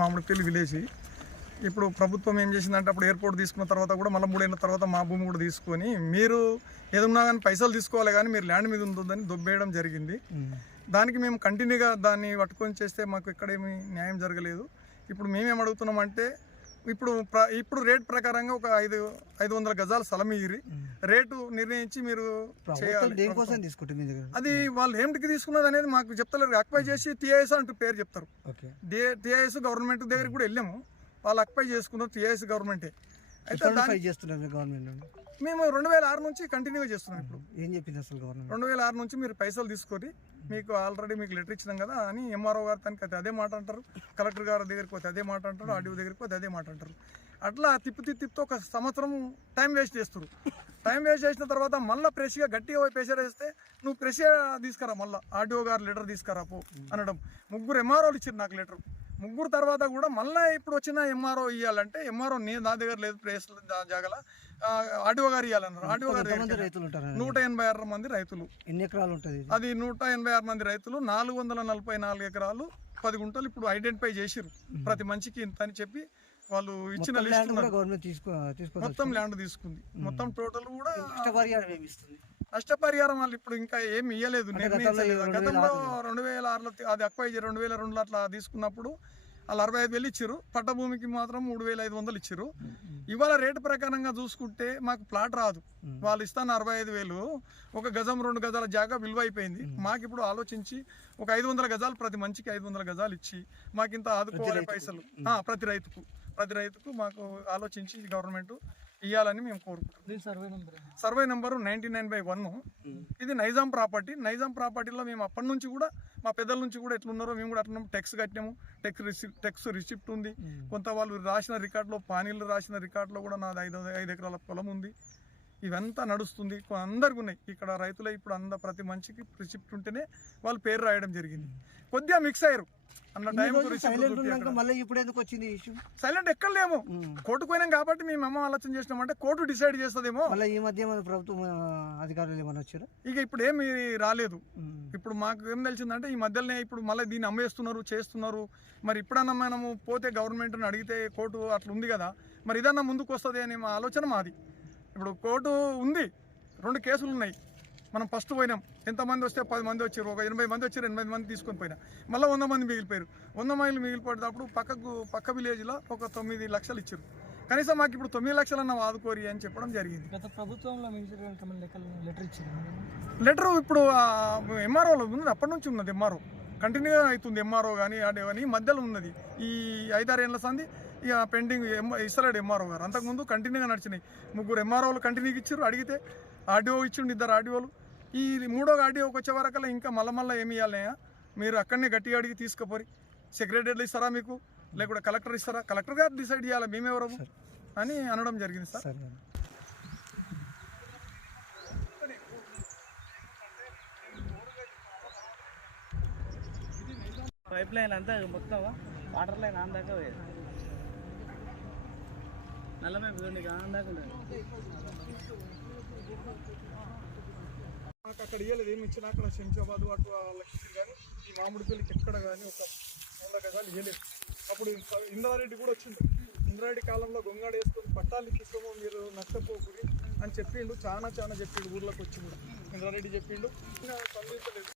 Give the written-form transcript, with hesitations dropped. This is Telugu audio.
మామిడిపల్లి విలేజ్. ఇప్పుడు ప్రభుత్వం ఏం చేసిందంటే అప్పుడు ఎయిర్పోర్ట్ తీసుకున్న తర్వాత కూడా మళ్ళీ 3 ఏళ్ళ తర్వాత మా భూమి కూడా తీసుకొని మీరు ఏదన్నా కానీ పైసలు తీసుకోవాలి కానీ మీరు ల్యాండ్ మీద ఉంటుందని దొబ్బేయడం జరిగింది. దానికి మేము కంటిన్యూగా దాన్ని పట్టుకొని చేస్తే మాకు ఎక్కడేమీ న్యాయం జరగలేదు. ఇప్పుడు మేమేం అడుగుతున్నామంటే ఇప్పుడు రేట్ ప్రకారంగా ఒక 500 గజాల స్థలం ఇయ్యి రేటు నిర్ణయించి మీరు చేయాలి. అది వాళ్ళు ఏమిటికి తీసుకున్నది అనేది మాకు చెప్తలేరు. అక్వై చేసి టీఐఎస్ అంటూ పేరు చెప్తారు. టీఐఎస్ గవర్నమెంట్ దగ్గరికి కూడా వెళ్ళాము, వాళ్ళు అక్వై చేసుకున్నారు. టీఐఎస్ గవర్నమెంటే. అయితే మేము 2006 నుంచి కంటిన్యూగా చేస్తున్నాం. ఇప్పుడు ఏం చెప్పింది అసలు గవర్నమెంట్? 2006 నుంచి మీరు పైసలు తీసుకొని మీకు ఆల్రెడీ మీకు లెటర్ ఇచ్చినాం కదా అని ఎంఆర్ఓ గారు తనకి అయితే అదే మాట అంటారు, కలెక్టర్ గారి దగ్గరికి పోతే అదే మాట అంటారు, ఆర్డీఓ దగ్గరికి పోతే అదే మాట అంటారు. అట్లా తిప్పుతో ఒక సంవత్సరం టైం వేస్ట్ చేస్తారు. టైం వేస్ట్ చేసిన తర్వాత మళ్ళీ ఫ్రెష్గా గట్టిగా ప్రెషర్ వేస్తే నువ్వు ఫ్రెష్గా తీసుకురా, మళ్ళీ ఆర్డీఓ గారు లెటర్ తీసుకురా పో అనడం. 3 ఎంఆర్ఓలు ఇచ్చారు నాకు లెటర్. 3 తర్వాత కూడా మళ్ళీ ఇప్పుడు వచ్చిన ఎంఆర్ఓ ఇవ్వాలంటే ఎంఆర్ఓ నా దగ్గర లేదు, ప్లేస్ జాగల ఆర్డీఓ గారు ఇవ్వాలన్నారు. ఆర్డీఓ గారు 186 మంది రైతులు. ఎన్ని ఎకరాలు ఉంటుంది అది? 186 మంది రైతులు, 444 ఎకరాలు 10 గుంటలు ఇప్పుడు ఐడెంటిఫై చేసిరు. ప్రతి మంచికి ఇంత అని చెప్పి వాళ్ళు ఇచ్చిన లిస్ట్ మొత్తం ల్యాండ్ తీసుకుంది. మొత్తం టోటల్ కూడా నష్టపరిహారం వాళ్ళు ఇప్పుడు ఇంకా ఏమి ఇవ్వలేదు, నిర్ణయించలేదు. గతంలో 2006లో అది అక్వై 2002లో అట్లా తీసుకున్నప్పుడు వాళ్ళు 65,000 ఇచ్చారు. పట్టభూమికి మాత్రం 3,500 ఇచ్చారు. ఇవాళ రేటు ప్రకారంగా చూసుకుంటే మాకు ప్లాట్ రాదు. వాళ్ళు ఇస్తాను 65,000, ఒక గజం 2 గజాల జాగా విలువ అయిపోయింది. మాకు ఇప్పుడు ఆలోచించి ఒక 500 గజాలు ప్రతి మంచికి 500 గజాలు ఇచ్చి మాకు ఇంత ఆదుకోవాలి పైసలు ప్రతి రైతుకు మాకు ఆలోచించి గవర్నమెంట్ ఇవ్వాలని మేము కోరుకుంటున్నాం. Survey number 99/1. ఇది నైజాం ప్రాపర్టీ. నైజాం ప్రాపర్టీలో మేము అప్పటి నుంచి కూడా మా పెద్దల నుంచి కూడా ఎట్లున్నారో మేము కూడా అట్లా టెక్స్ కట్టినాము. టెక్స్ రిసిప్ట్ ఉంది. కొంత వాళ్ళు రాసిన రికార్డులో, పానీళ్ళు రాసిన రికార్డులో కూడా నాది 5 ఎకరాల పొలం ఉంది. ఇవంతా నడుస్తుంది. అందరికి ఉన్నాయి ఇక్కడ రైతులు. ఇప్పుడు ప్రతి మనిషికి రిసిప్ట్ ఉంటేనే వాళ్ళు పేరు రాయడం జరిగింది. కొద్దిగా మిక్స్ అయ్యారు అన్న టైం. ఇప్పుడు ఎందుకు వచ్చింది ఇష్యూ? సైలెంట్ ఎక్కడ లేము, కోర్టుకు పోయినాం కాబట్టి మేము అమ్మ ఆలోచన చేసినామంటే కోర్టు డిసైడ్ చేస్తుందేమో. ఈ మధ్య ప్రభుత్వం అధికారులు ఏమైనా వచ్చారు? ఇక ఇప్పుడు ఏమి రాలేదు. ఇప్పుడు మాకు ఏం తెలిసిందంటే ఈ మధ్యలోనే ఇప్పుడు మళ్ళీ దీన్ని అమ్మేస్తున్నారు, చేస్తున్నారు. మరి ఇప్పుడన్నా మనము పోతే గవర్నమెంట్ని అడిగితే కోర్టు అట్లా ఉంది కదా, మరి ఇదన్నా ముందుకు వస్తుంది అని మా ఆలోచన మాది. ఇప్పుడు కోర్టు ఉంది, 2 కేసులు ఉన్నాయి. మనం ఫస్ట్ పోయినాం, ఎంతమంది వస్తే 10 మంది వచ్చారు, ఒక 80 మంది వచ్చారు, 80 మంది తీసుకొని పోయినా. మళ్ళీ 100 మంది మిగిలిపోయారు. 100 మంది మిగిలిపోయేటప్పుడు పక్క విలేజ్లో ఒక 9 లక్షలు ఇచ్చారు. కనీసం మాకు ఇప్పుడు 9 లక్షలు అన్న ఆదుకోరి అని చెప్పడం జరిగింది. గత ప్రభుత్వంలో లెటర్ ఇప్పుడు ఎంఆర్ఓలో ఉంది, అప్పటి నుంచి ఉన్నది. ఎంఆర్ఓ కంటిన్యూగా అవుతుంది. ఎంఆర్ఓ కానీ ఆర్డీఓ కానీ మధ్యలో ఉన్నది. ఈ 5-6 ఏళ్ళ సంది ఇక పెండింగ్ ఇస్తలేడు ఎంఆర్ఓ గారు. అంతకుముందు కంటిన్యూగా నడిచినాయి. 3 ఎంఆర్ఓలు కంటిన్యూగా ఇచ్చారు. అడిగితే ఆర్డీఓ ఇచ్చిండు, 2 ఆర్డీఓలు. ఈ 3వ ఆర్డీఓకి వచ్చే వరకల్లా ఇంకా మళ్ళీ ఏమి ఇవ్వాలి, మీరు అక్కడనే గట్టిగా అడిగి తీసుకుపోరి. సెక్రటరీలు ఇస్తారా మీకు, లేకుంటే కలెక్టర్ ఇస్తారా? కలెక్టర్ గారు డిసైడ్ చేయాలి మేమెవరము అని అనడం జరిగింది సార్. పైప్ లైన్ అంతా మొత్తం వాటర్ లైన్ ఆందాక నల్లమే ఆందాక నాకు అక్కడ ఇవ్వలేదు, ఏమి ఇచ్చినా అక్కడ శంషాబాద్ అటు వాళ్ళకి కానీ ఈ మామిడిపల్లికి ఎక్కడ కానీ ఒక 100 గజాలు ఇవ్వలేదు. అప్పుడు ఇంద్రారెడ్డి కూడా వచ్చింది. ఇంద్రారెడ్డి కాలంలో గొంగాడు వేసుకొని పట్టాలు తీసుకోమో మీరు నష్టపోకూరి అని చెప్పిండు. చాలా చెప్పిండు. ఊర్లోకి వచ్చి కూడా ఇంద్రారెడ్డి చెప్పిండు, స్పందించలేదు.